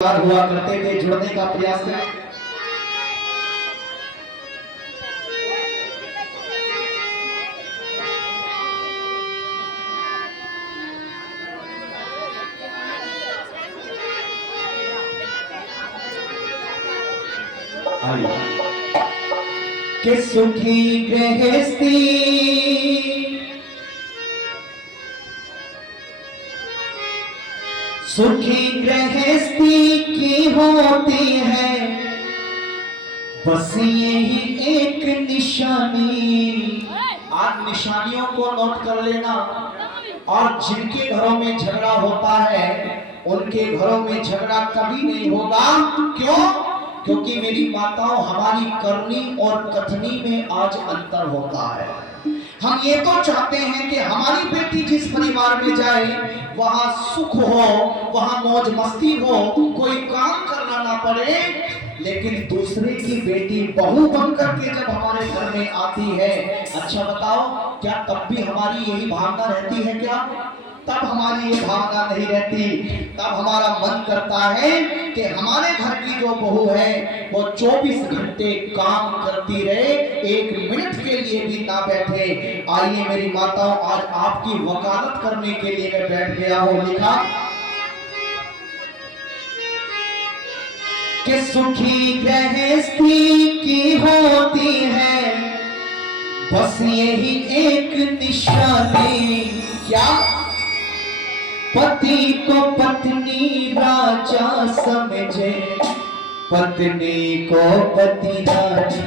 हुआ करते थे, जुड़ने का प्रयास करें। कि सुखी गृहस्थी की होती है, बस यही एक निशानी। आप निशानियों को नोट कर लेना। और जिनके घरों में झगड़ा होता है उनके घरों में झगड़ा कभी नहीं होगा। क्यों? क्योंकि मेरी माताओं, हमारी करनी और कथनी में आज अंतर होता है। हम ये तो चाहते हैं कि हमारी बेटी जिस परिवार में जाए वहां सुख हो, वहां मौज मस्ती हो, कोई काम करना ना पड़े। लेकिन दूसरे की बेटी बहू बनकर के जब हमारे घर में आती है, अच्छा बताओ, क्या तब भी हमारी यही भावना रहती है क्या? तब हमारी ये भावना नहीं रहती। तब हमारा मन करता है कि हमारे घर की जो बहू है वो 24 घंटे काम करती रहे, 1 मिनट के लिए भी ना बैठे। आइए मेरी माताओं, आज आपकी वकालत करने के लिए मैं बैठ गया हूं। लिखा कि सुखी गृहस्थी की होती है, बस यही एक निशानी। क्या? पति को पत्नी राजा समझे, पत्नी को पति रानी।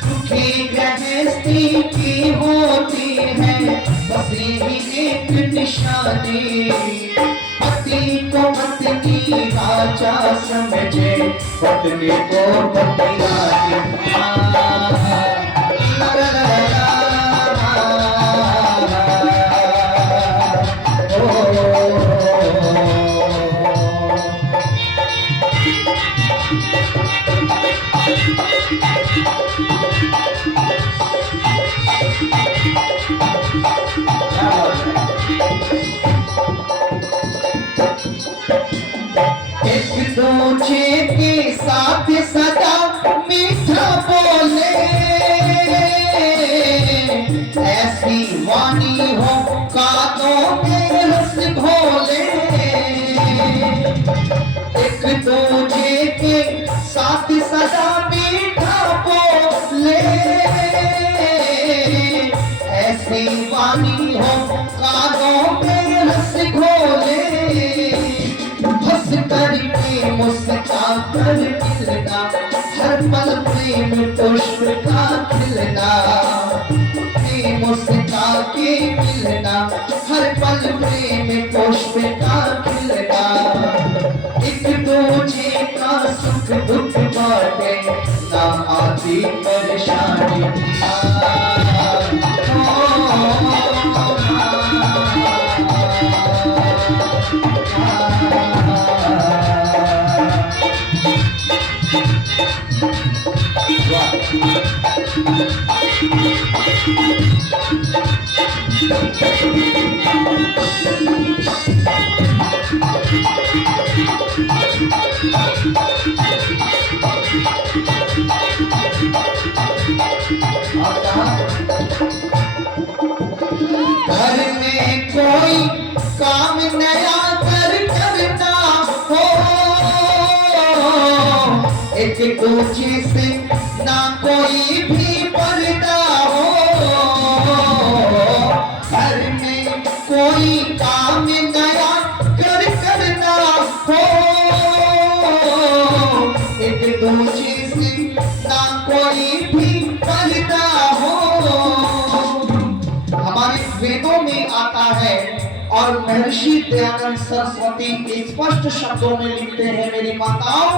सुखी गृहस्थी की होती है, बस यही एक निशानी। पति को पत्नी राजा समझे, पत्नी को पति रानी। एक दूजे के साथ सदा मीठा बोले, ऐसी वाणी हो कानों के रस घोले। एक दूजे के साथ सदा मीठा बोले, ऐसी वाणी हो कानों के रस घोले। हंस करके मुस्कुरा कर मिलना, हर पल प्रेम पुष्प का खिलना। मुस्कुरा के मिलना, हर पल प्रेम पुष्प का खिलना। एक दूजे का सुख दुख बाटे, ना आती परेशानी। घर में कोई काम नया करता हो, एक दूजे से ना कोई भी पर्दा हो। घर में कोई काम नया करता हो, एक दूजे से ना कोई भी पर्दा हो। हमारे वेदों में आता है और महर्षि दयानंद सरस्वती स्पष्ट शब्दों में लिखते हैं मेरी माताओं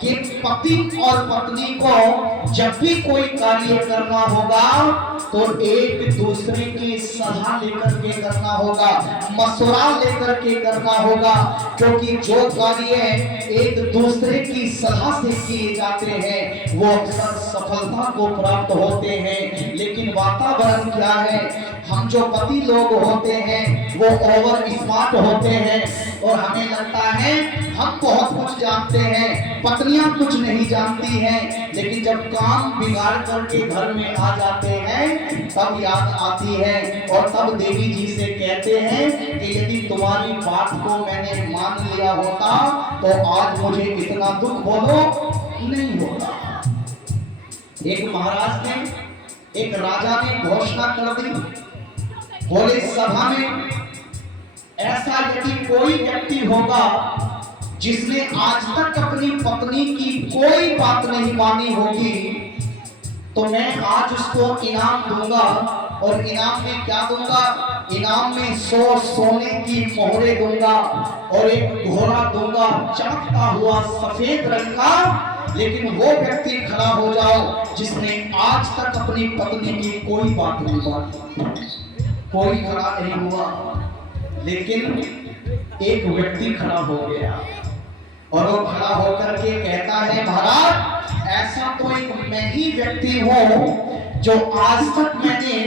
कि पति और पत्नी को जब भी कोई कार्य करना होगा तो एक दूसरे की सलाह लेकर के करना होगा, मशवरा लेकर के करना होगा, क्योंकि जो कार्य एक दूसरे की सलाह से किए जाते हैं वो अक्सर सफलता को प्राप्त होते हैं। लेकिन वातावरण क्या है, हम जो पति लोग होते हैं वो ओवर स्मार्ट होते हैं और हमें लगता है हम बहुत कुछ जानते हैं, पत्नियां कुछ नहीं जानती हैं। लेकिन जब काम बिगाड़ करके घर में आ जाते हैं तब याद आती है और तब देवी जी से कहते हैं कि यदि तुम्हारी बात को मैंने मान लिया होता तो आज मुझे इतना दुख बोलो नहीं होता। एक महाराज ने, एक राजा ने घोषणा कर दी, बोले सभा में ऐसा यदि कोई व्यक्ति होगा जिसने आज तक अपनी पत्नी की कोई बात नहीं मानी होगी तो मैं आज उसको इनाम दूंगा। और इनाम में क्या दूंगा, इनाम में 100 सोने की मोहरे दूंगा और एक घोड़ा दूंगा चमकता हुआ सफेद रंग का। लेकिन वो व्यक्ति खड़ा हो जाओ जिसने आज तक अपनी पत्नी की कोई बात नहीं मानी। कोई खड़ा नहीं हुआ, लेकिन एक व्यक्ति खड़ा हो गया और वो खड़ा होकर के कहता है महाराज ऐसा तो एक मैं ही व्यक्ति हूं जो आज तक मैंने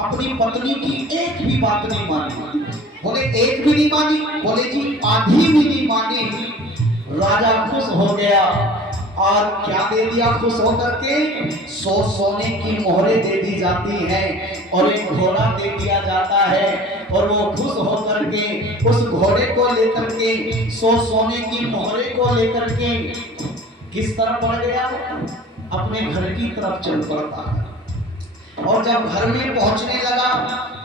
अपनी पत्नी की एक भी बात नहीं मानी। बोले एक भी नहीं मानी? बोले जी आधी भी नहीं मानी। राजा खुश हो गया और क्या दे दिया खुश होकर के, 100 सोने की मोहरे दे दी जाती है और एक घोड़ा दे दिया जाता है। और वो खुश होकर के उस घोड़े को लेकर के 100 सोने की मोहरे को लेकर के किस तरफ बढ़ गया, अपने घर की तरफ चल पड़ता है। और जब घर में पहुंचने लगा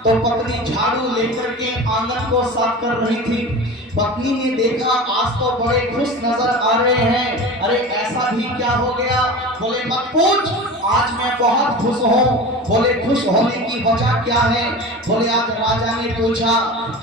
तो पत्नी झाड़ू लेकर के आंगन को साफ कर रही थी। पत्नी ने देखा आज तो बड़े खुश नजर आ रहे हैं, अरे ऐसा भी क्या हो गया? बोले मत पूछ, आज मैं बहुत खुश हूँ। बोले खुश होने की वजह क्या है? बोले आज राजा ने पूछा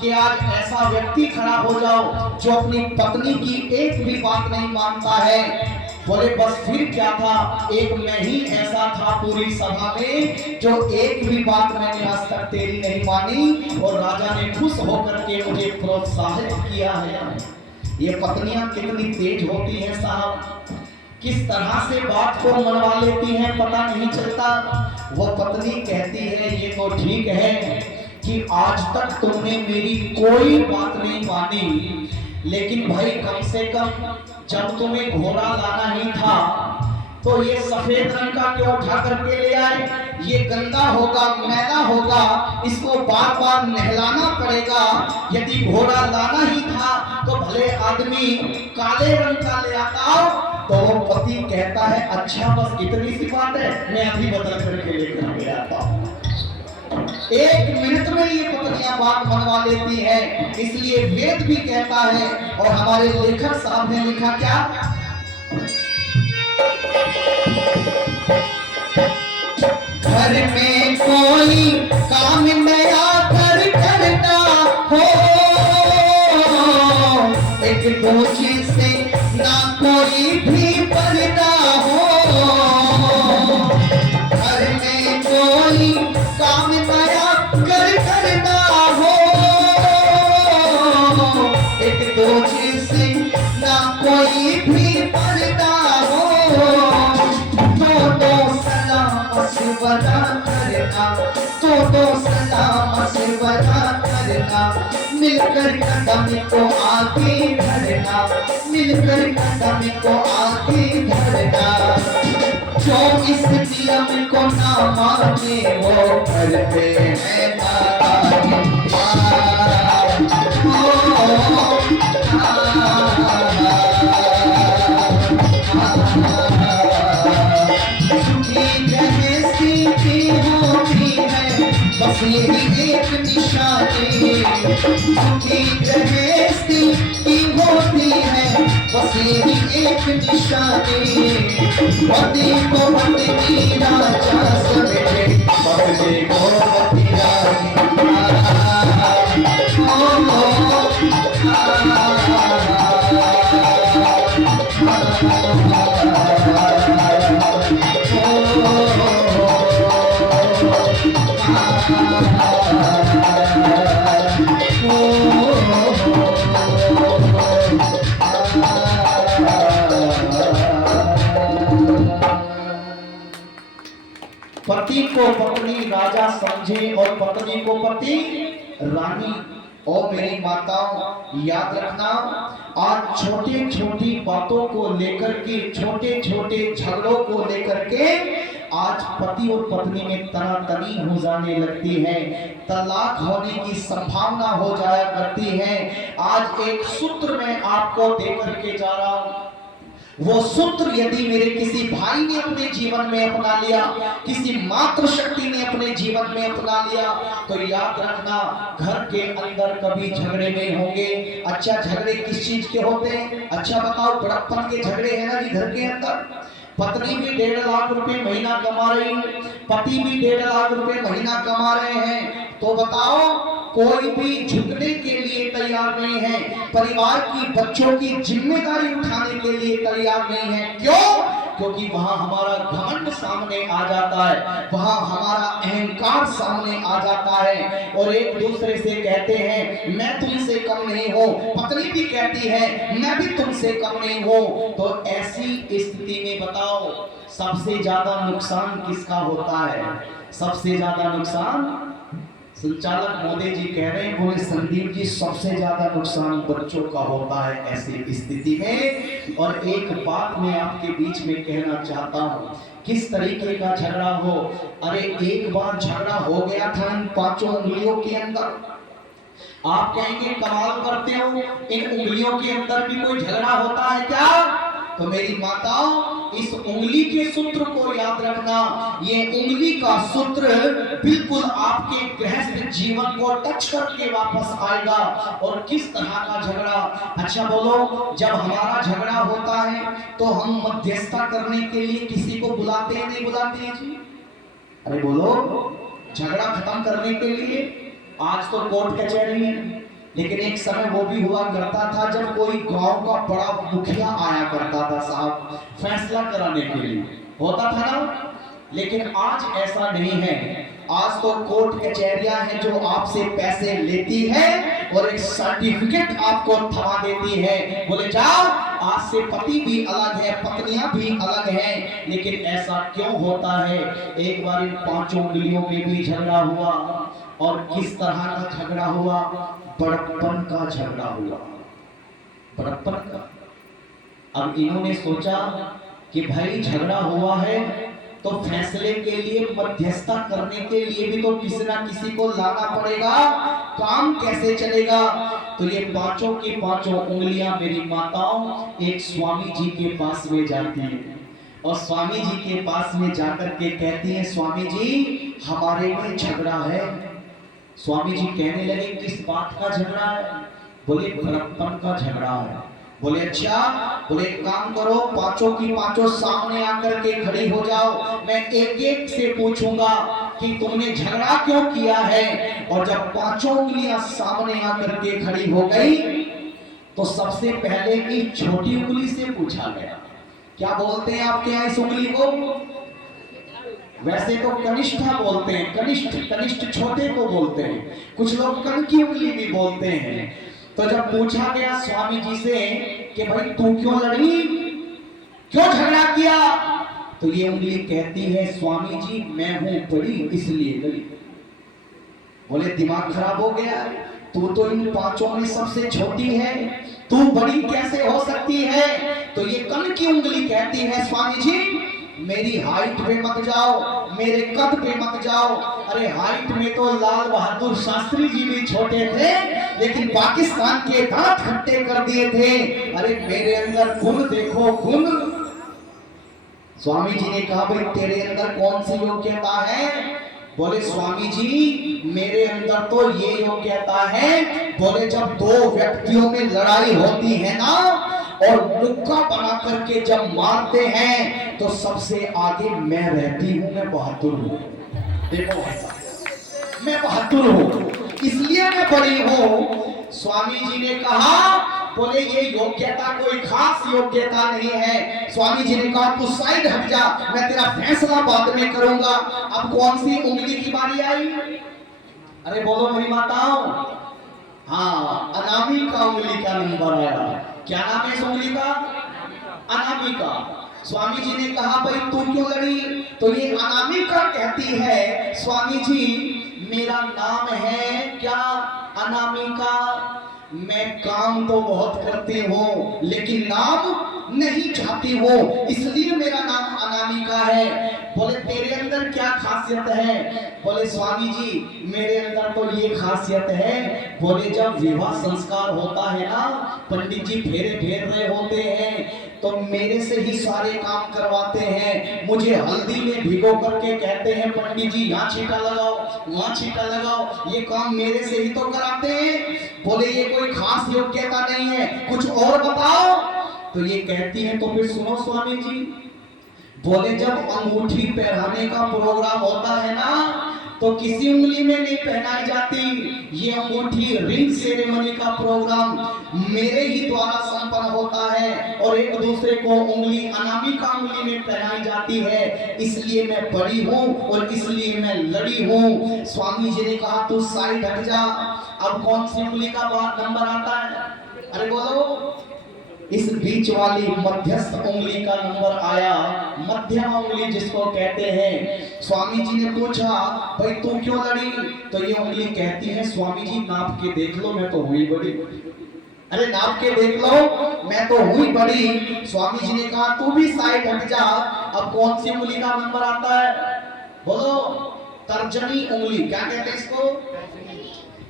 कि आज ऐसा व्यक्ति खड़ा हो जाओ जो अपनी पत्नी की एक भी बात नहीं मानता है। बोले बस फिर क्या था, एक मैं ही ऐसा था पूरी सभा में जो एक भी बात मैंने आज तक तेरी नहीं मानी और राजा ने खुश होकर के मुझे प्रोत्साहित किया है। ये पत्नियां कितनी तेज होती हैं साहब, किस तरह से बात को मनवा लेती हैं पता नहीं चलता। वो पत्नी कहती है ये तो ठीक है कि आज तक तुमने मेरी कोई बात नहीं मानी, लेकिन भाई कम से कम जब तुम्हें घोड़ा लाना ही था तो ये सफेद रंग का क्यों उठा करके ले आए? ये गंदा होगा, मैला होगा, इसको बार बार नहलाना पड़ेगा। यदि घोड़ा लाना ही था तो भले आदमी काले रंग का ले आता। तो वो पति कहता है अच्छा बस इतनी सी बात है, मैं अभी बदल करके लेकर के आता हूँ। 1 मिनट में ये पत्नियां बात मनवा लेती है। इसलिए वेद भी कहता है और हमारे लेखक साहब ने लिखा क्या, घर में कोई काम नया करता हो, एक दूसरे से ना कोई भी पर्दा हो। घर में कोई काम नया करता हो, एक दूसरे से ना कोई भी पर्दा हो। मशवरा करना, तो सलाम मशवरा करना, मिलकर कदम को आगे बढ़ना, मिलकर कदम को आगे बढ़ना। जो इस नियम को ना माने वो करते हैं नादानी। बस यही एक निशानी, सुखी गृहस्थी की होती है बस यही एक निशानी। पति को पत्नी राजा समझे, पत्नी को पति पति को पत्नी राजा समझे और पत्नी को पति रानी। और मेरी माताओं याद रखना, आज छोटी छोटी बातों को लेकर के, छोटे छोटे झगड़ों को लेकर के आज पति और पत्नी में तनातनी हो जाने लगती है, तलाक होने की संभावना हो जाया करती है। आज एक सूत्र मैं आपको देकर के जा रहा हूं, वो सूत्र यदि मेरे किसी भाई ने अपने जीवन में अपना लिया, किसी मातृशक्ति ने अपने जीवन में अपना लिया, तो याद रखना घर के अंदर कभी झगड़े नहीं होंगे। अच्छा, झगड़े किस चीज के होते हैं? अच्छा बताओ, बड़प्पन के झगड़े हैं ना जी घर के अंदर। पत्नी भी 1.5 लाख रुपए महीना कमा रही है, पति भी 1.5 लाख रुपए महीना कमा रहे हैं, तो बताओ कोई भी झुकने के लिए तैयार नहीं है, परिवार की बच्चों की जिम्मेदारी उठाने के लिए तैयार नहीं है। क्यों? क्योंकि वहां हमारा घमंड सामने आ जाता है, वहां हमारा अहंकार सामने आ जाता है और एक दूसरे से कहते हैं मैं तुमसे कम नहीं हूं, पत्नी भी कहती है मैं भी तुमसे कम नहीं हूं। तो ऐसी स्थिति में बताओ सबसे ज्यादा नुकसान किसका होता है? सबसे ज्यादा नुकसान संचालक मोदी जी कह रहे हैं, बोले संदीप जी सबसे ज्यादा नुकसान बच्चों का होता है ऐसी स्थिति में। और एक बात मैं आपके बीच में कहना चाहता हूं, किस तरीके का झगड़ा हो। अरे एक बार झगड़ा हो गया था इन 5 उंगलियों के अंदर, आप कहेंगे कमाल करते हो, इन उंगलियों के अंदर भी कोई झगड़ा होता है क्या? तो मेरी माताओं, इस उंगली के सूत्र को याद रखना, ये उंगली का सूत्र बिल्कुल आपके गृहस्थ जीवन को टच करके वापस आएगा। और किस तरह का झगड़ा? अच्छा बोलो, जब हमारा झगड़ा होता है तो हम मध्यस्थता करने के लिए किसी को बुलाते हैं नहीं बुलाते हैं जी? अरे बोलो, झगड़ा खत्म करने के लिए आज तो कोर्ट कचहरी है, लेकिन एक समय वो भी हुआ करता था जब कोई गांव का बड़ा मुखिया आया करता था साहब फैसला कराने के लिए, होता था ना। लेकिन आज ऐसा नहीं है, आज तो कोर्ट कचहरियां हैं जो आपसे पैसे लेती है और एक सर्टिफिकेट आपको थमा देती है, बोले जाओ आज से पति भी अलग है, पत्नियां भी अलग हैं। लेकिन ऐसा क्यों होता है? एक बार इन 5 उंगलियों में भी झगड़ा हुआ, और किस तरह का झगड़ा हुआ? बड़प्पन का झगड़ा हुआ, बड़प्पन का। अब इन्होंने सोचा कि भाई झगड़ा हुआ है तो फैसले के लिए मध्यस्थता करने के लिए भी तो किसी ना किसी को लाना पड़ेगा, काम कैसे चलेगा? तो ये 5 की 5 उंगलियां मेरी माताओं एक स्वामी जी के पास में जाती है और स्वामी जी के पास में जाकर के कहती है, स्वामी जी हमारे में झगड़ा है। स्वामी जी कहने लगे, किस बात का झगड़ा है? बोले बड़प्पन का झगड़ा है। बोले अच्छा, बोले एक काम करो, 5 की 5 सामने आकर के खड़ी हो जाओ, मैं एक एक से पूछूंगा कि तुमने झगड़ा क्यों किया है। और जब 5 उंगलियां सामने आकर के खड़ी हो गई तो सबसे पहले की छोटी उंगली से पूछा गया। क्या बोलते हैं आपके यहाँ इस उंगली को? वैसे तो कनिष्ठा बोलते हैं, कनिष्ठ छोटे को बोलते हैं, कुछ लोग कण की उंगली भी बोलते हैं। तो जब पूछा गया स्वामी जी से कि भाई तू क्यों लड़ी, क्यों झगड़ा किया, तो ये उंगली कहती है, स्वामी जी मैं हूं बड़ी इसलिए लड़ी। बोले दिमाग खराब हो गया, तू तो इन 5 में सबसे छोटी है, तू बड़ी कैसे हो सकती है? तो ये कण की उंगली कहती है, स्वामी जी मेरी हाइट पे मत जाओ, मेरे कद पे मत जाओ। अरे हाइट में तो लाल बहादुर शास्त्री जी भी छोटे थे, लेकिन पाकिस्तान के दांत खट्टे कर दिए थे। अरे मेरे अंदर गुण देखो, गुण। स्वामी जी ने कहा, भाई तेरे अंदर कौन सी योग्यता है? बोले स्वामी जी मेरे अंदर तो ये योग्यता है, बोले जब 2 व्यक्तियों में लड़ाई होती है ना और मुक्का बना करके जब मारते हैं तो सबसे आगे मैं रहती हूं, मैं बहादुर हूं। देखो ऐसा, मैं बहादुर हूं इसलिए मैं बड़ी हूं। स्वामी जी ने कहा, बोले ये योग्यता कोई खास योग्यता नहीं है। स्वामी जी ने कहा तू साइड हट जा, मैं तेरा फैसला बाद में करूंगा। अब कौन सी उंगली की बारी आई? अरे बोलो मेरी माताओं। हाँ, अनामिका उंगली का नंबर आया। क्या नाम है इस उंगली का? अनामिका। स्वामी जी ने कहा भाई तू क्यों लड़ी? तो ये अनामिका कहती है स्वामी जी मेरा नाम है क्या अनामिका, मैं काम तो बहुत करती हूँ लेकिन नाम नहीं चाहती हूँ, इसलिए मेरा नाम अनामिका है। बोले तेरे अंदर क्या खासियत है? बोले स्वामी जी मेरे अंदर तो ये खासियत है, बोले जब विवाह संस्कार होता है ना, पंडित जी फेरे फेर रहे होते हैं तो मेरे से ही सारे काम करवाते हैं। मुझे हल्दी में भिगो करके कहते हैं पंडित जी यहाँ छींटा लगाओ वहाँ छींटा लगाओ, ये काम मेरे से ही तो कराते हैं। बोले ये कोई खास योग्यता नहीं है, कुछ और बताओ। तो ये कहती है तो फिर सुनो स्वामी जी। बोले जब अंगूठी पहनाने का प्रोग्राम होता है ना तो किसी उंगली में नहीं पहनाई जाती, ये अंगूठी रिंग सेरेमनी का प्रोग्राम मेरे ही द्वारा संपन्न होता है और एक दूसरे को उंगली अनामिका उंगली में पहनाई जाती है, इसलिए मैं बड़ी हूँ और इसलिए मैं लड़ी हूँ। स्वामी जी ने कहा तू साइड हट जा। अब कौन सी उंगली का नंबर आता है? अरे बोलो। इस बीच वाली मध्यस्थ उंगली का नंबर आया, मध्यमा उंगली जिसको कहते हैं। स्वामी जी ने पूछा भाई तू क्यों लड़ी? तो ये उंगली कहती है स्वामी जी नाप के देख लो मैं तो हुई बड़ी। अरे नाप के देख लो मैं तो हुई बड़ी। स्वामी जी ने कहा तू भी साइड हट जा। अब कौन सी उंगली का नंबर आता है? बोलो। तर्जनी उंगली, क्या कहते हैं इसको?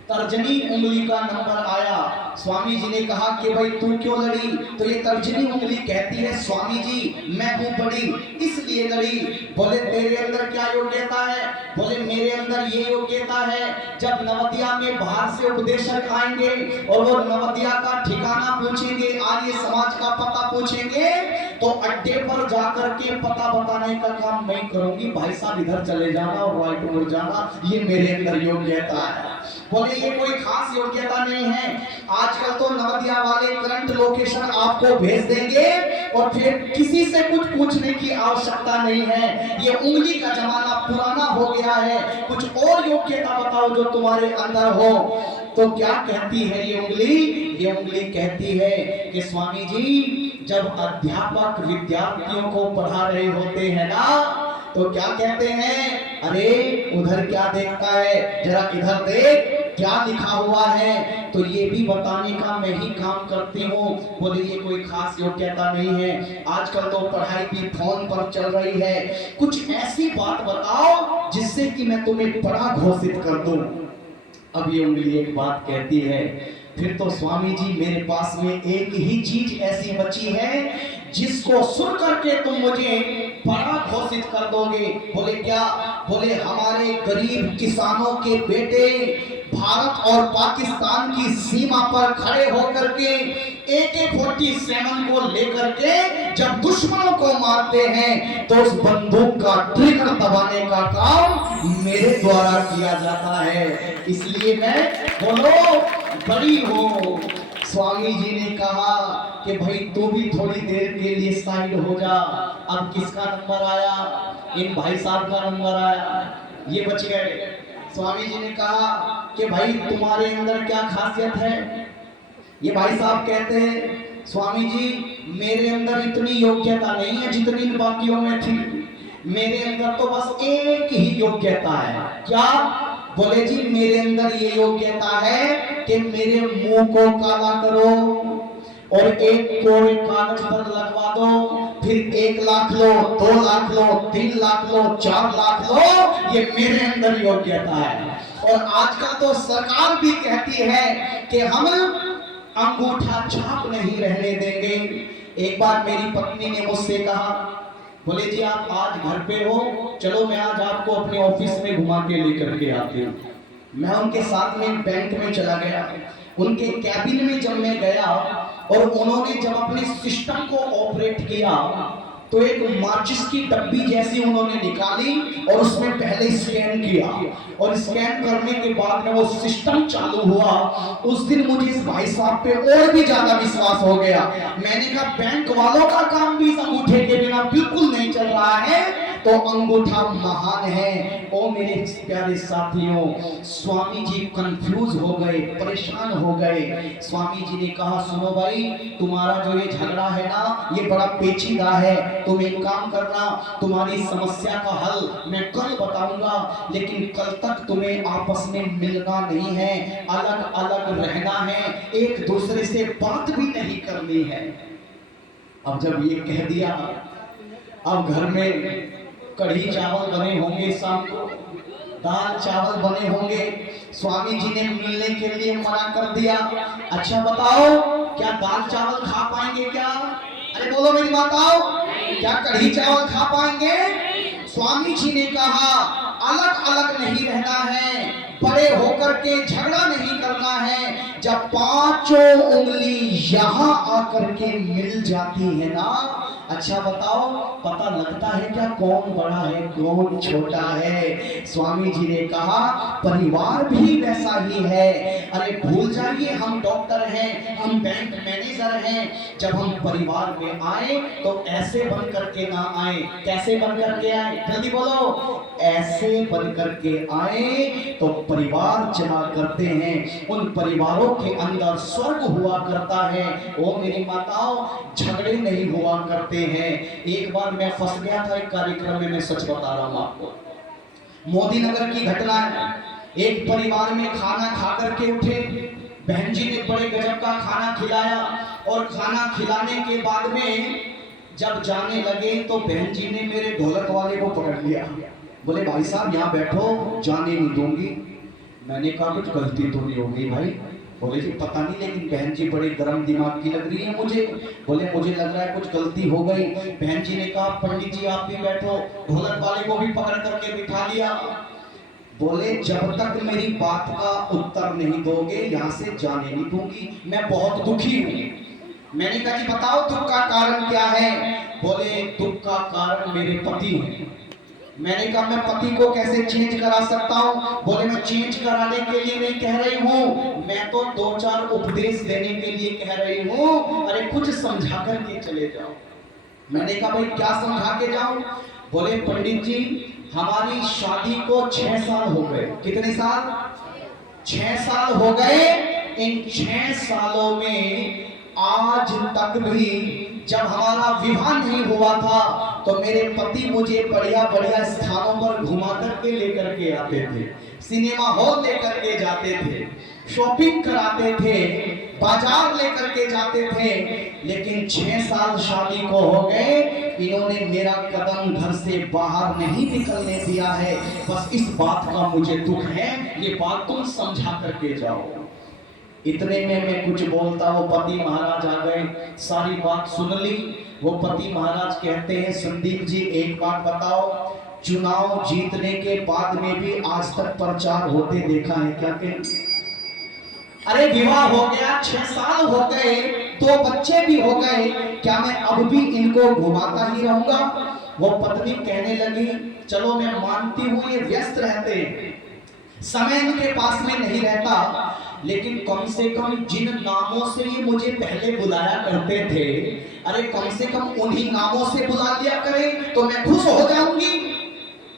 तर्जनी उंगली का नंबर आया। स्वामी जी ने कहा कि भाई तू क्यों लड़ी? तो ये तर्जनी उंगली कहती है स्वामी जी मैं हूँ बड़ी इसलिए लड़ी। बोले तेरे अंदर क्या योग्यता है? बोले मेरे अंदर ये योग्यता है, जब नवदिया में बाहर से उपदेशक आएंगे और वो नवदिया का ठिकाना पूछेंगे, आर्य समाज का पता पूछेंगे, तो अड्डे पर जाकर के पता बताने का काम मैं करूंगी। भाई साहब इधर चले जाना और राइट मुड़ जाना, ये मेरे अंदर योग्यता है। बोले ये कोई खास योग्यता नहीं है। आजकल तो नवदिया वाले करंट लोकेशन आपको भेज देंगे और फिर किसी से कुछ पूछने की आवश्यकता नहीं है। ये उंगली का जमाना पुराना हो गया है, कुछ और योग्यता बताओ जो तुम्हारे अंदर हो। तो क्या कहती है ये उंगली? ये उंगली कहती है कि स्वामी जी जब अध्यापक विद्यार्थियों को पढ़ा रहे होते हैं ना तो क्या कहते हैं? अरे उधर क्या देखता है, जरा इधर देख क्या लिखा हुआ है। तो ये भी बताने का मैं ही काम करती हूँ। बोले ये कोई खास योग्यता नहीं है। आजकल तो पढ़ाई भी फोन पर चल रही है, कुछ ऐसी बात बताओ जिससे कि मैं तुम्हें बड़ा घोषित कर दूं। अब ये उंगली एक बात कहती है, फिर तो स्वामी जी मेरे पास में एक ही चीज ऐसी बची है जिसको सुन करके तुम मुझे बड़ा घोषित कर दोगे। बोले क्या? बोले हमारे गरीब किसानों के बेटे भारत और पाकिस्तान की सीमा पर खड़े होकर के AK-47 को लेकर के जब दुश्मनों को मारते हैं तो उस बंदूक का ट्रिगर दबाने का काम मेरे द्वारा किया जाता है, इसलिए मैं बोलो बड़ी हूँ। स्वामी जी ने कहा कि भाई तू भी थोड़ी देर के लिए साइड हो जा। अब किसका नंबर आया? इन भाई साहब का नंबर आया, ये बच गए। स्वामी जी ने कहा कि भाई तुम्हारे अंदर क्या खासियत है? ये भाई साहब कहते हैं स्वामी जी मेरे अंदर इतनी योग्यता नहीं है जितनी बाकियों में थी, मेरे अंदर तो बस एक ही योग्यता है। क्या? बोले जी मेरे अंदर ये योग्यता है कि मेरे मुंह को काला करो और एक कोरे कागज पर लगवा दो, फिर 1 लाख लो, 2 लाख लो, 3 लाख लो, 4 लाख लो, ये मेरे अंदर योग्यता है। और आजकल तो सरकार भी कहती है कि हम अंगूठा छाप नहीं रहने देंगे। एक बार मेरी पत्नी ने मुझसे कहा, बोले जी आप आज घर पे हो, चलो मैं आज आपको अपने ऑफिस में घुमा के लेकर के आती हूँ। मैं उनके साथ में बैंक में चला गया। उनके कैबिन में जब मैं गया और उन्होंने जब अपने सिस्टम को ऑपरेट किया तो एक माचिस की डब्बी जैसी उन्होंने निकाली और उसमें पहले स्कैन किया और स्कैन करने के बाद में वो सिस्टम चालू हुआ। उस दिन मुझे इस भाई साहब पे और भी ज्यादा विश्वास हो गया। मैंने कहा बैंक वालों का काम भी इस अंगूठे के बिना बिल्कुल नहीं चल रहा है, तो अंगूठा महान है। ओ मेरे प्यारे साथियों, स्वामी जी कंफ्यूज हो गए, परेशान हो गए। स्वामी जी ने कहा सुनो भाई, तुम्हारा जो ये झगड़ा है ना, ये बड़ा पेचीदा है। तुम एक काम करना, तुम्हारी समस्या का हल मैं कल बताऊंगा, लेकिन कल तक तुम्हें आपस में मिलना नहीं है, अलग अलग रहना है, एक दूसरे से बात भी नहीं करनी है। अब जब ये कह दिया, अब घर में कढ़ी चावल बने होंगे, शाम को दाल चावल बने होंगे। स्वामी जी ने मिलने के लिए मना कर दिया। अच्छा बताओ, क्या दाल चावल खा पाएंगे क्या? अरे बोलो मेरी माताओं, क्या कढ़ी चावल खा पाएंगे? स्वामी जी ने कहा अलग अलग नहीं रहना है, बड़े होकर के झगड़ा नहीं करना है। जब पांचों उंगली यहाँ आकर के मिल जाती है ना, अच्छा बताओ, पता लगता है क्या कौन बड़ा है कौन छोटा है। स्वामी जी ने कहा परिवार भी वैसा ही है। अरे भूल जाइए हम डॉक्टर हैं, हम बैंक मैनेजर हैं, जब हम परिवार में आए तो ऐसे बन करके ना आए। कैसे बन करके आए? जल्दी बोलो। ऐसे बन करके आए तो परिवार चला करते हैं, उन परिवारों के अंदर स्वर्ग हुआ करता है। ओ मेरी माताओं, झगड़े नहीं हुआ करते हैं। एक बार मैं फंस गया था एक कार्यक्रम में, मैं सच बता रहा हूं आपको, मोदी नगर की घटना है। एक परिवार में खाना खा करके उठे, बहन जी ने बड़े गजब का खाना खिलाया, और खाना खिलाने के बाद में जब जाने लगे तो बहन जी ने मेरे ढोलक वाले को पकड़ लिया। बोले भाई साहब यहाँ बैठो, जाने नहीं दूंगी। मैंने कहा कुछ गलती तो नहीं होगी भाई? बोले जी पता नहीं, लेकिन बहन जी बड़े गर्म दिमाग की लग रही है मुझे। बोले मुझे लग रहा है कुछ गलती हो गई। बहन जी ने कहा पंडित जी आप भी बैठो, ढोलक वाले को भी पकड़ करके बिठा लिया। बोले जब तक मेरी बात का उत्तर नहीं दोगे यहाँ से जाने नहीं दूंगी, मैं बहुत दुखी हूँ। मैंने कहा जी बताओ दुख का कारण क्या है? बोले दुख का कारण मेरे पति हैं। मैंने कहा मैं पति को कैसे चेंज करा सकता हूँ? बोले मैं चेंज कराने के लिए नहीं कह रही हूँ, मैं तो दो चार उपदेश देने के लिए कह रही हूँ। अरे कुछ समझा करके चले जाओ। मैंने कहा भाई क्या समझा के जाऊं? बोले पंडित जी हमारी शादी को 6 साल हो गए। कितने साल? 6 साल हो गए। इन 6 सालों में आज तक भी जब हमारा विवाह नहीं हुआ था तो मेरे पति मुझे बढ़िया बढ़िया स्थानों पर घुमा करके लेकर के आते थे, सिनेमा हॉल लेकर के जाते थे, शॉपिंग कराते थे, बाजार लेकर के जाते थे। लेकिन 6 साल शादी को हो गए, इन्होंने मेरा कदम घर से बाहर नहीं निकलने दिया है। बस इस बात का मुझे दुख है, ये बात तुम समझा करके जाओ। इतने में मैं कुछ बोलता, वो पति महाराज आ गए, सारी बात सुन ली। वो पति महाराज कहते हैं संदीप जी एक बात बताओ, चुनाव जीतने के बाद में भी आज तक प्रचार होते देखा है क्या? के अरे विवाह हो गया, 6 साल हो गए, 2 बच्चे भी हो गए, क्या मैं अब भी इनको घुमाता ही रहूंगा? वो पत्नी कहने लगी चलो मैं मानती हूँ ये व्यस्त रहते, समय इनके पास में नहीं रहता, लेकिन कम से कम जिन नामों से ये मुझे पहले बुलाया करते थे, अरे कम से कम उन्हीं नामों से बुला दिया करें तो मैं खुश हो जाऊंगी।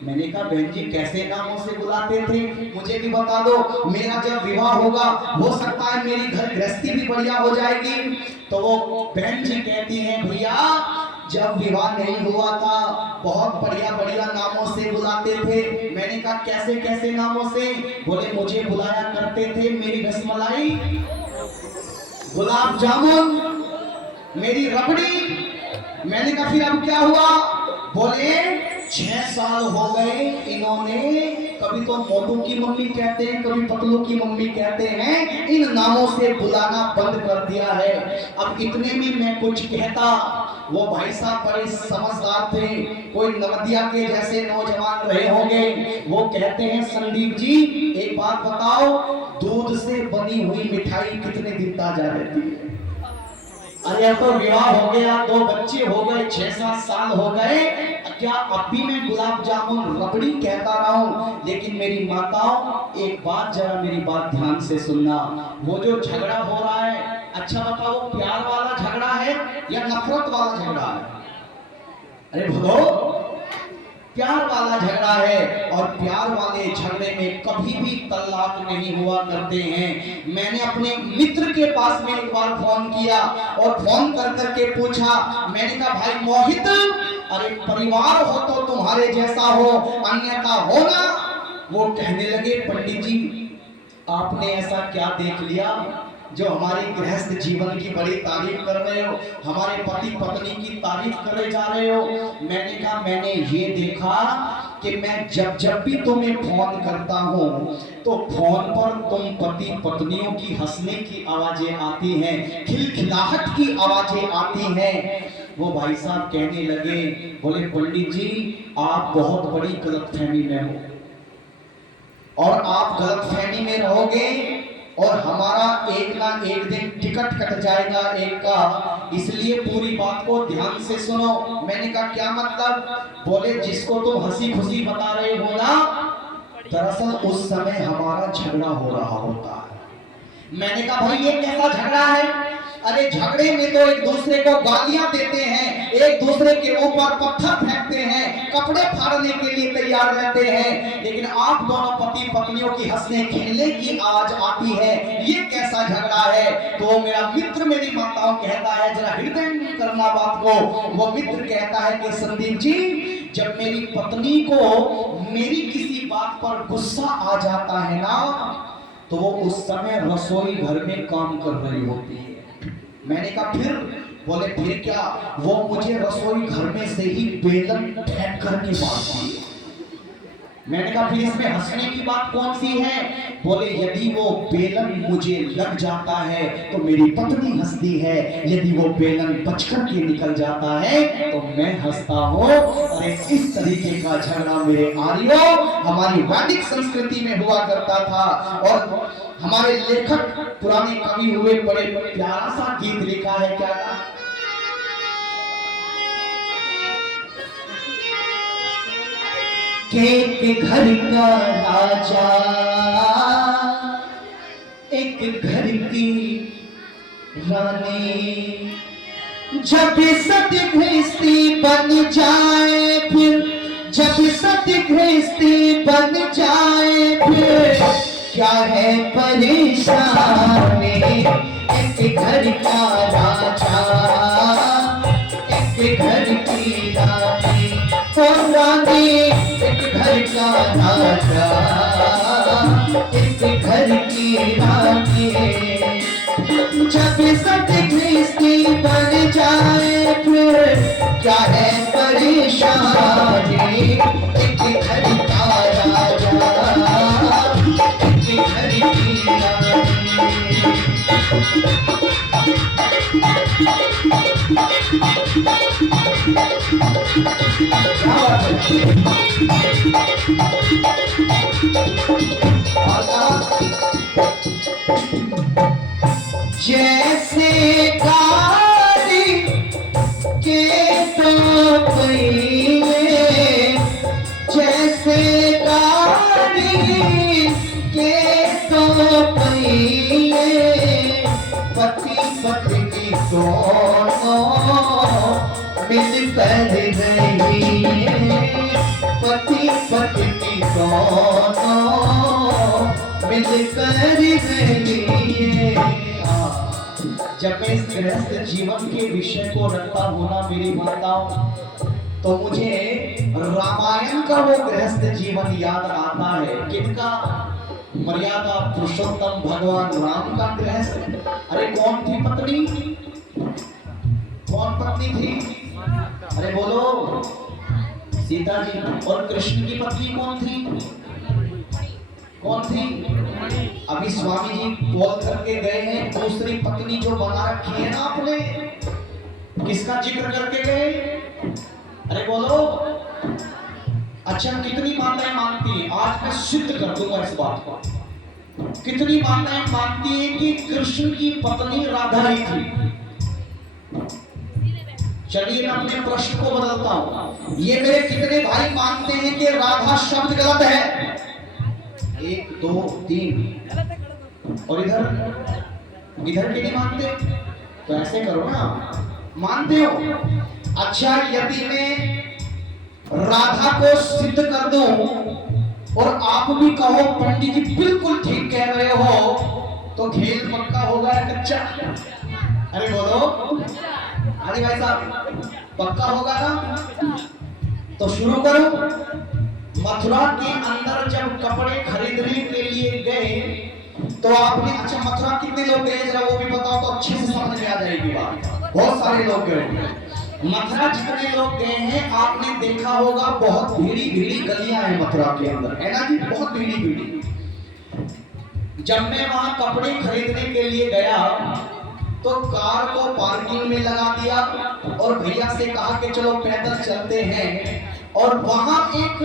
मैंने कहा बहन जी कैसे नामों से बुलाते थे मुझे भी बता दो, मेरा जब विवाह होगा हो सकता है मेरी घर गृहस्थी भी बढ़िया हो जाएगी। तो वो बहन जी कहती हैं भैया जब विवाह नहीं हुआ था बहुत बढ़िया बढ़िया नामों से बुलाते थे। मैंने कहा कैसे कैसे नामों से? बोले मुझे बुलाया करते थे मेरी रसमलाई, गुलाब जामुन, मेरी रबड़ी। मैंने कहा फिर अब क्या हुआ? बोले 6 साल हो गए, इन्होंने कभी तो मोटू की मम्मी कहते हैं, कभी पतलू की मम्मी कहते हैं, इन नामों से बुलाना बंद कर दिया है। अब इतने में मैं कुछ कहता, वो भाई साहब बड़े समझदार थे, कोई नवदिया के जैसे नौजवान रहे होंगे। वो कहते हैं संदीप जी एक बात बताओ, दूध से बनी हुई मिठाई कितने दिन ताजा रहती है? अरे तो विवाह हो गया, 2 बच्चे हो गए, 6-7 साल हो गए, क्या अब भी मैं गुलाब जामुन रबड़ी कहता रहा हूं? लेकिन मेरी माताओं एक बात जरा मेरी बात ध्यान से सुनना, वो जो झगड़ा हो रहा है, अच्छा बताओ प्यार वाला झगड़ा है या नफरत वाला झगड़ा है? अरे बोलो, प्यार वाला झगड़ा है और प्यार वाले झगड़े में कभी भी तलाक नहीं हुआ करते हैं। मैंने अपने मित्र के पास में एक बार फोन किया और फोन कर करके पूछा, मैंने कहा भाई मोहित, अरे परिवार हो तो तुम्हारे जैसा हो, अन्यथा हो ना। वो कहने लगे पंडित जी आपने ऐसा क्या देख लिया जो हमारे गृहस्थ जीवन की बड़ी तारीफ कर रहे हो, हमारे पति पत्नी की तारीफ करे जा रहे हो। मैंने कहा मैंने ये देखा कि मैं जब जब भी तुम्हें फोन करता हूँ तो फोन पर तुम पति पत्नियों की हंसने की आवाजें आती हैं, खिलखिलाहट की आवाजें आती हैं। वो भाई साहब कहने लगे, बोले पंडित जी आप बहुत बड़ी गलतफहमी में हो और आप गलतफहमी में रहोगे और हमारा एक ना एक दिन टिकट कट जाएगा एक का, इसलिए पूरी बात को ध्यान से सुनो। मैंने कहा क्या मतलब? बोले जिसको तुम हंसी खुशी बता रहे हो ना, दरअसल उस समय हमारा झगड़ा हो रहा होता है। मैंने कहा भाई ये कैसा झगड़ा है? अरे झगड़े में तो एक दूसरे को गालियां देते हैं, एक दूसरे के ऊपर पत्थर फेंकते हैं, कपड़े फाड़ने के लिए तैयार रहते हैं, लेकिन आप दोनों पति पत्नियों की हंसने खेलने की आवाज आती है, ये कैसा झगड़ा है? तो मेरा मित्र मेरी माताओं कहता है, जरा हृदय करना बात को। वो मित्र कहता है कि संदीप जी जब मेरी पत्नी को मेरी किसी बात पर गुस्सा आ जाता है ना, तो वो उस समय रसोई घर में काम कर रही होती है। मैंने कहा फिर? बोले फिर क्या, वो मुझे रसोई घर में से ही बेलन फेंक करके मारती है। मैंने कहा फिर इसमें हंसने की बात कौन सी है? बोले यदि वो बेलन मुझे लग जाता है तो मेरी पत्नी हंसती है, यदि वो बेलन बचकर के निकल जाता है तो मैं हंसता हूँ। अरे इस तरीके का झगड़ा मेरे आर्यों हमारी वैदिक संस्कृति में हुआ करता था। और हमारे लेखक पुराने कवि हुए, बड़े प्यारा सा गीत लिखा है, क्या था? एक घर का राजा एक घर की रानी, जब सत्य गृहस्थी बन जाए फिर, जब सत्य गृहस्थी बन जाए फिर क्या है परेशानी। एक घर का राजा एक घर की रानी, और रानी एक घर का राजा एक घर की रानी, जब सत्य गृहस्थी बन जाए फिर क्या है परेशानी। एक घर का राजा एक घर की रानी। जैसे गाड़ी के दो पहिए, जैसे गाड़ी के दो पहिए, पति पत्नी दोनों मिलकर रहिए, पति पत्नी दोनों मिलकर रहिए। जब मैं इस गृहस्थ जीवन के विषय को रखता हूँ ना मेरी माताओं, तो मुझे रामायण का वो गृहस्थ जीवन याद आता है। किनका? मर्यादा पुरुषोत्तम भगवान राम का गृहस्थ। अरे कौन थी पत्नी? कौन पत्नी थी? अरे बोलो, सीता जी। और कृष्ण की पत्नी कौन थी? कौन थी? अभी स्वामी जी बोल करके गए हैं, दूसरी पत्नी जो बना रखी है ना आपने, किसका जिक्र करके गए? अरे बोलो। अच्छा कितनी माताएं मानती हैं? आज मैं सिद्ध कर दूंगा इस बात को। कितनी माताएं मानती हैं कि कृष्ण की पत्नी राधा ही थी? चलिए मैं अपने प्रश्न को बदलता हूं। ये मेरे कितने भाई मानते हैं कि राधा शब्द गलत है? 1 2 3। और इधर इधर के नहीं मानते? तो ऐसे करो ना, मानते हो? अच्छा यदि मैं राधा को सिद्ध कर दूं और आप भी कहो पंडित जी बिल्कुल ठीक कह रहे हो, तो खेल पक्का होगा या कच्चा? अरे बोलो, अरे भाई साहब पक्का होगा ना? तो शुरू करो। मथुरा के अंदर जब कपड़े खरीदने के लिए गए तो आपने, अच्छा मथुरा कितने लोग गए जरा वो भी बताओ तो अच्छे से समझ में आ जाएगी बात। बहुत सारे लोग गए। मथुरा जितने लोग गए हैं आपने देखा होगा बहुत भीड़ी भीड़ी गलियां हैं मथुरा के अंदर, है ना जी, बहुत भीड़ी भीड़ी। जब मैं वहां कपड़े खरीदने के लिए गया तो कार को पार्किंग में लगा दिया और भैया से कहा कि चलो पैदल चलते हैं। और वहां एक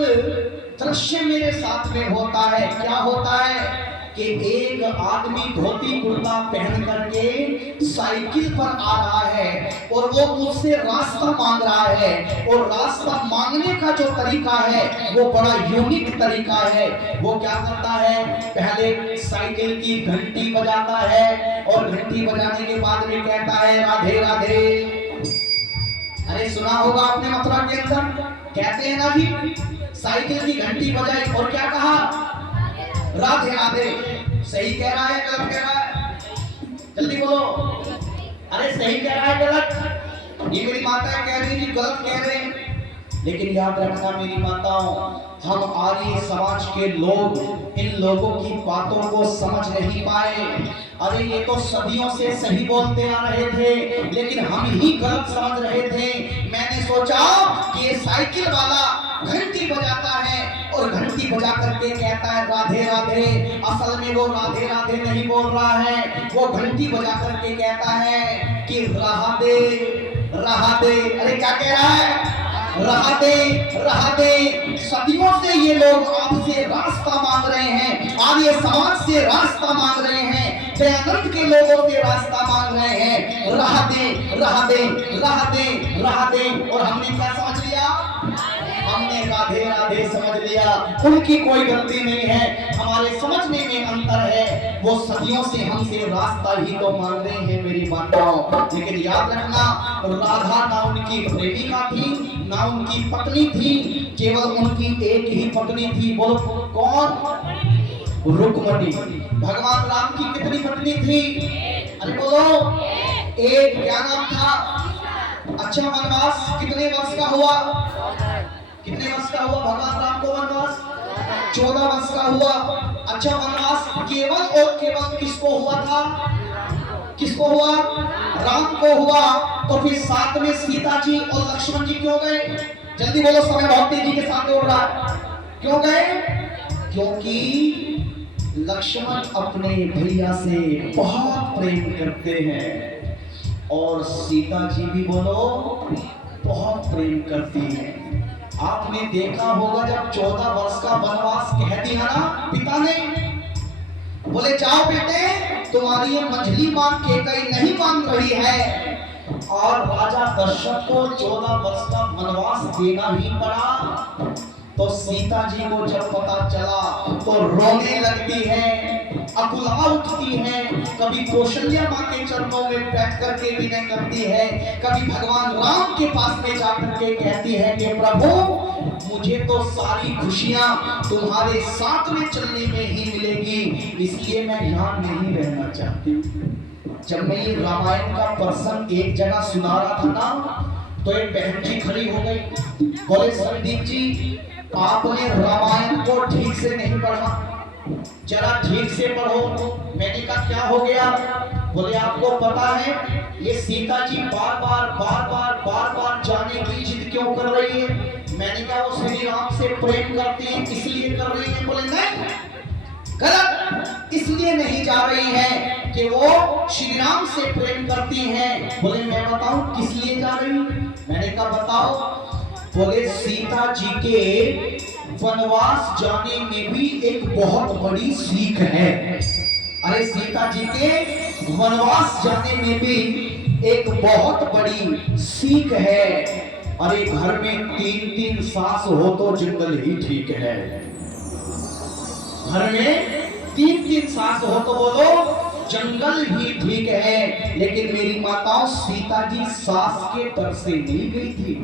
दृश्य मेरे साथ में होता है। क्या होता है कि एक आदमी धोती कुर्ता पहन करके साइकिल पर आ रहा है और वो मुझसे रास्ता मांग रहा है। और रास्ता मांगने का जो तरीका है वो बड़ा यूनिक तरीका है। वो क्या करता है, पहले साइकिल की घंटी बजाता है और घंटी बजाने के बाद में कहता है राधे राधे। अरे सुना होगा आपने मथुरा के अंदर कहते हैं ना जी, साइकिल की घंटी बजाई और क्या कहा, राधे राधे। सही कह रहा है गलत कह रहा है? जल्दी बोलो। अरे सही कह रहा है गलत? ये मेरी माता कह रही थी गलत कह रहे हैं। लेकिन याद रखना मेरी माताओं, हम आर्य समाज के लोग इन लोगों की बातों को समझ नहीं पाए। अरे ये तो सदियों से सही बोलते आ रहे थे लेकिन हम ही गलत समझ रहे थे। मैंने सोचा कि ये साइकिल वाला घंटी बजाता है और घंटी बजा करके कहता है राधे राधे। असल में वो राधे राधे नहीं बोल रहा है, वो घंटी बजा करके कहता है कि राधे राधे। अरे क्या कह रहा है, राधे राधे। सदियों से ये लोग आपसे रास्ता मांग रहे हैं, आर्य समाज से रास्ता मांग रहे हैं, दयानंद के लोगों से रास्ता मांग रहे हैं, राधे राधे राधे राधे। और हमने क्या समझ लिया, हमने राधे राधे समझ लिया। उनकी कोई गलती नहीं है, हमारे समझने में अंतर है। वो सदियों से हमसे रास्ता ही तो मांग रहे हैं मेरी माताओं। लेकिन याद रखना, राधा ना उनकी प्रेमिका थी ना उनकी पत्नी थी, केवल उनकी एक ही पत्नी थी। बोलो कौन, रुक्मणी। भगवान राम की कितनी पत्नी थी? अरे बोलो एक। क्या नाम था? अच्छा वनवास कितने वर्ष का हुआ? कितने वर्ष का हुआ भगवान राम को वनवास? 14 वर्ष का हुआ। अच्छा वनवास केवल और केवल किसको हुआ था? किसको हुआ? राम को हुआ। तो फिर साथ में सीता जी और लक्ष्मण जी क्यों गए? जल्दी बोलो, समय बहुत तेजी के साथ दौड़ रहा है। क्यों गए? क्योंकि लक्ष्मण अपने भैया से बहुत प्रेम करते हैं और सीता जी भी बोलो बहुत प्रेम करती हैं। आपने देखा होगा जब 14 वर्ष का वनवास कह दिया ना पिता ने, बोले जाओ बेटे तुम्हारी ये मंझली मां केकई नहीं मान रही है। और राजा दशरथ को 14 वर्ष का वनवास देना ही पड़ा। तो सीता जी को जब पता चला तो रोने लगती है, अकुला उठती है। कभी कौशल्या मां के चरणों में बैठ करके विनय करती है, कभी भगवान राम के पास में जाकर के कहती है कि प्रभु मुझे तो सारी खुशियां तुम्हारे साथ में चलने में ही मिलेगी, इसलिए मैं यहाँ नहीं रहना चाहती। जब मैं ये रामायण का प्रसंग एक जगह सुना रहा था ना तो एक बहन जी खड़ी हो गई, बोले संदीप जी आपने रामायण को ठीक से नहीं पढ़ा, जरा ठीक से पढ़ो। मैंने कहा क्या हो गया? बोले आपको पता है ये सीता जी बार बार जाने की जिद क्यों कर रही है? मैंने कहा वो श्री राम से प्रेम करती है इसलिए कर रही है। बोले नहीं, गलत। इसलिए नहीं जा रही है कि वो श्री राम से प्रेम करती हैं। बोले मैं बताऊं किस लिए जा रही? मैंने कहा बताओ। बोले सीता जी के वनवास जाने में भी एक बहुत बड़ी सीख है। अरे सीता जी के वनवास जाने में भी एक बहुत बड़ी सीख है। अरे घर में 3-3 सास हो तो जंगल ही ठीक है। घर में 3-3 सास हो तो बोलो जंगल ही ठीक है। लेकिन मेरी माताओं सीता जी सास के डर से नहीं गई थी,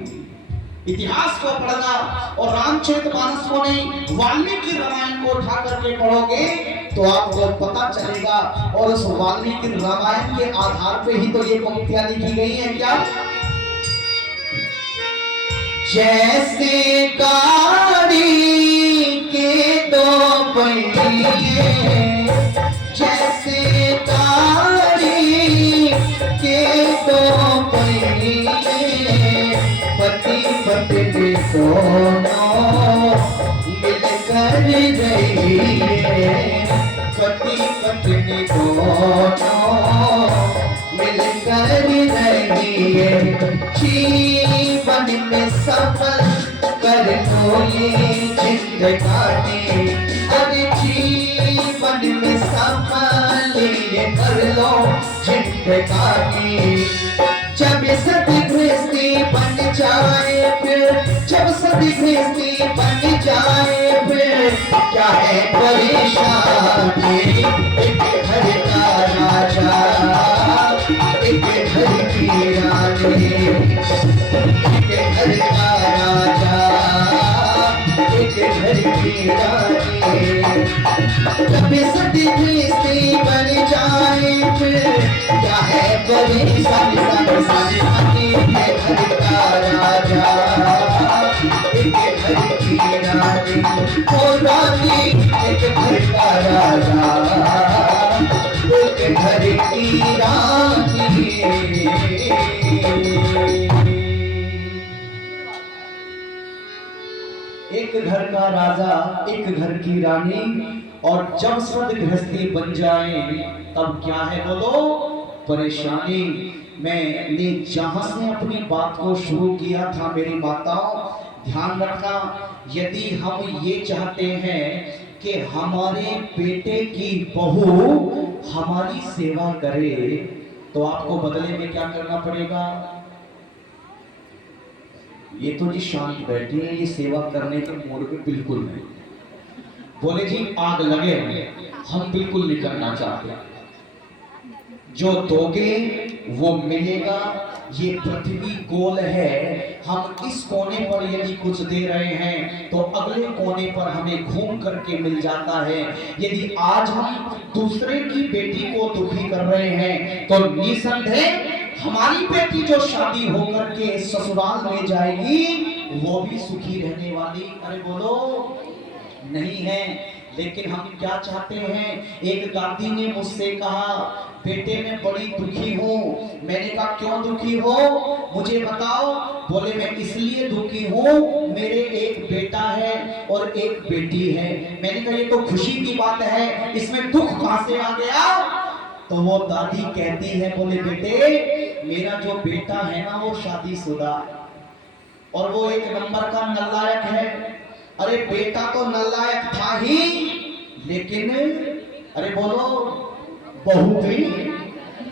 इतिहास को पढ़ना और रामचरितमानस को नहीं, वाल्मीकि रामायण को उठा करके पढ़ोगे तो आपको पता चलेगा। और उस वाल्मीकि रामायण के आधार पे ही तो ये पंक्तियां लिखी गई हैं। क्या? जैसे गाड़ी के दो पहिए, जैसे गाड़ी के दो पहिए, पति पत्नी दोनों मिलकर रहिए, पति पत्नी दोनों मिलकर रहिए, जीवन में सफल कर लो ये जिंदगानी, अरे जीवन में सफल ये कर लो जिंदगानी। जब सती गृहस्थी बन जाए फिर, जब सती गृहस्थी बन जाए फिर, क्या है परेशानी। एक घर का राजा, एक घर की रानी, एक घर का राजा, एक घर की रानी। जब सती गृहस्थी बन जाए फिर, क्या है परेशानी। एक घर का राजा, एक घर की रानी, ओ रानी एक घर का राजा, एक घर की रानी। एक घर का राजा, एक घर की रानी, और जब सद गृहस्थी बन जाए तब क्या है बोलो? परेशानी। मैंने जहां से अपनी बात को शुरू किया था मेरी माताओं, ध्यान रखना, यदि हम ये चाहते हैं कि हमारे बेटे की बहू हमारी सेवा करे तो आपको बदले में क्या करना पड़ेगा? ये तो जी शांत बैठी है, ये सेवा करने के मूड में बिल्कुल नहीं। बोले जी आग लगे, हम बिल्कुल नहीं करना चाहते। जो दोगे वो मिलेगा। ये पृथ्वी गोल है, हम इस कोने पर यदि कुछ दे रहे हैं तो अगले कोने पर हमें घूम करके मिल जाता है। यदि आज हम दूसरे की बेटी को दुखी कर रहे हैं तो निसंदेह हमारी बेटी जो शादी होकर के ससुराल में जाएगी वो भी सुखी रहने वाली, अरे बोलो, नहीं है। लेकिन हम क्या चाहते हैं? एक दादी ने मुझसे कहा, बेटे मैं बड़ी दुखी हूँ। मैंने कहा क्यों दुखी हो, मुझे बताओ। बोले मैं इसलिए दुखी हूँ, मेरे एक बेटा है और एक बेटी है। मैंने कहा ये तो खुशी की बात है, इसमें दुख कहां से आ गया? तो वो दादी कहती है, बोले बेटे मेरा जो बेटा है ना वो शादीशुदा और वो एक नंबर का नालायक है। अरे बेटा तो नालायक था ही, लेकिन अरे बोलो बहू भी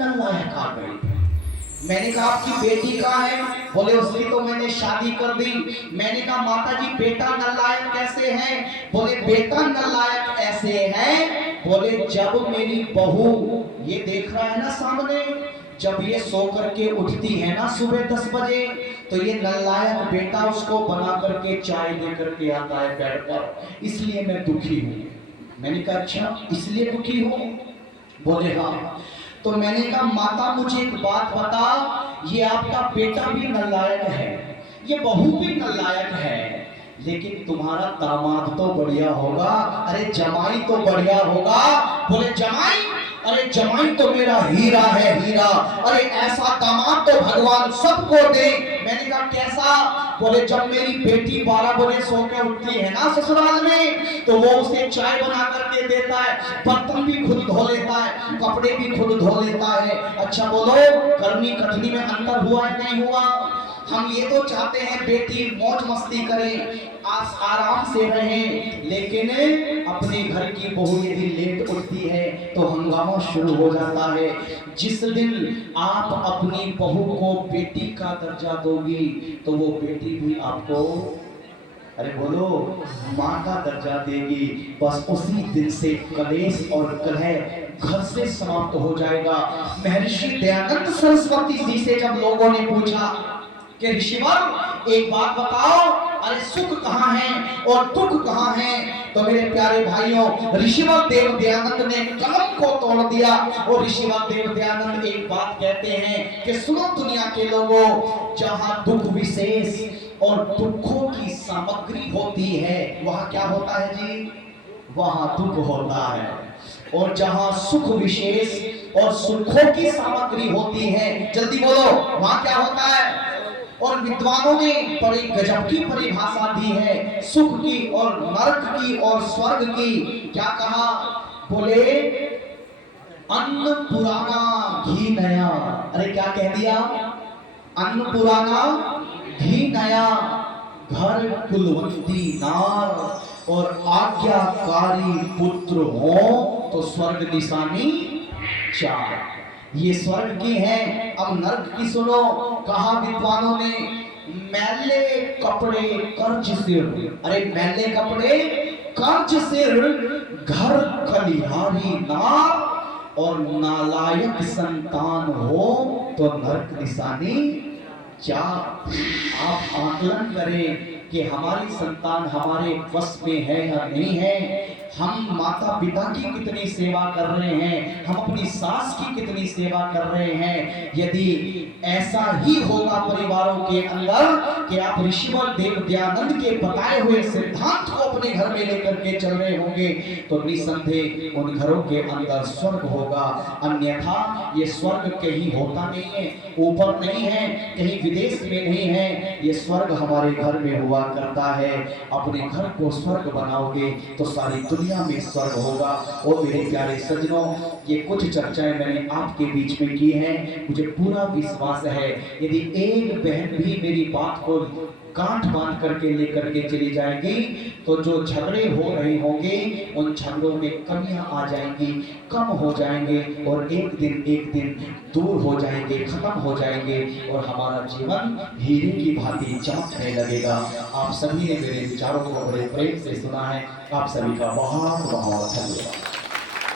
नालायक आ गई। मैंने कहा आपकी बेटी कहाँ है? बोले उसकी तो मैंने शादी कर दी। मैंने कहा माता जी बेटा नालायक कैसे है? बोले बेटा नालायक ऐसे है, बोले जब मेरी बहू ये देख रहा है ना सामने, जब ये सो करके उठती है ना सुबह 10 बजे तो ये नालायक बेटा उसको बना करके चाय दे करके आता है बेड पर, इसलिए मैं दुखी हूँ। मैंने कहा अच्छा इसलिए दुखी हो? बोले हाँ। तो मैंने कहा माता मुझे एक बात बता, ये आपका बेटा भी नालायक है, ये बहू भी नालायक है, लेकिन तुम्हारा दामाद तो बढ़िया होगा, अरे जमाई तो बढ़िया होगा। बोले जमाई? अरे जमाई तो मेरा हीरा है, हीरा। अरे ऐसा दामाद तो भगवान सबको दे। मैंने कहा कैसा? बोले जब मेरी बेटी 12 बजे सो के उठती है ना ससुराल में तो वो उसे चाय बना करके देता है, बर्तन भी खुद धो लेता है, कपड़े भी खुद धो लेता है। अच्छा बोलो गर्मी कठनी में अंतर हुआ है नहीं हुआ? हम ये तो चाहते हैं बेटी मौज मस्ती करे, आराम से रहे, लेकिन अपने घर की बहू यदि लेट उठती है तो हंगामा शुरू हो जाता है। जिस दिन आप अपनी बहू को बेटी का दर्जा दोगी तो वो बेटी भी आपको, अरे बोलो, माँ का दर्जा देगी। बस उसी दिन से कलेश और कलह घर से समाप्त हो जाएगा। महर्षि दयानंद सरस्वती जी से जब लोगों ने पूछा कि ऋषिवर एक बात बताओ, अरे सुख कहाँ है और दुख कहाँ है? तो मेरे प्यारे भाइयों, ऋषिवर देव दयानंद ने कलम को तोड़ दिया और ऋषिवर देव दयानंद एक बात कहते हैं कि सुनो दुनिया के लोगों, जहां दुख विशेष और दुखों की सामग्री होती है वहां क्या होता है जी? वहां दुख होता है। और जहां सुख विशेष और सुखों की सामग्री होती है, जल्दी बोलो, वहां क्या होता है? और विद्वानों ने बड़ी गजब की परिभाषा दी है सुख की और नरक की और स्वर्ग की। क्या कहा? बोले अन्न पुराना घी नया। अरे क्या कह दिया? अन्न पुराना घी नया, घर कुलवंती नार और आज्ञाकारी पुत्र हो तो स्वर्ग निशानी चार। ये स्वर्ग की है। अब नर्क की सुनो। कहा विद्वानों ने, मैले कपड़े कर्ज सिर। अरे मैले कपड़े कर्ज सिर, घर कलिहारी नार और नालायक संतान हो तो नर्क निशानी चार। आप आकलन करें कि हमारी संतान हमारे वश में है या नहीं है। हम माता पिता की कितनी सेवा कर रहे हैं, हम अपनी सास की कितनी सेवा कर रहे हैं। यदि ऐसा ही होगा परिवारों के अंदर कि आप ऋषिवर देव दयानंद के बताए हुए सिद्धांत को अपने घर में लेकर के चल रहे होंगे तो निसंदेह उन घरों के अंदर स्वर्ग होगा। अन्यथा ये स्वर्ग कहीं होता नहीं है, ऊपर नहीं है, कहीं विदेश में नहीं है। ये स्वर्ग हमारे घर में हुआ करता है। अपने घर को स्वर्ग बनाओगे तो सारी दुनिया में स्वर्ग होगा। और मेरे प्यारे सज्जनों, ये कुछ चर्चाएं मैंने आपके बीच में की हैं। मुझे पूरा विश्वास है यदि एक बहन भी मेरी बात को गांठ बांध करके लेकर के चली जाएगी तो जो झगड़े हो रहे होंगे उन झगड़ों में कमियां आ जाएंगी, कम हो जाएंगे और एक दिन दूर हो जाएंगे, खत्म हो जाएंगे और हमारा जीवन हीरे की भांति चमकने लगेगा। आप सभी ने मेरे विचारों को बड़े प्रेम से सुना है। आप सभी का बहुत बहुत धन्यवाद।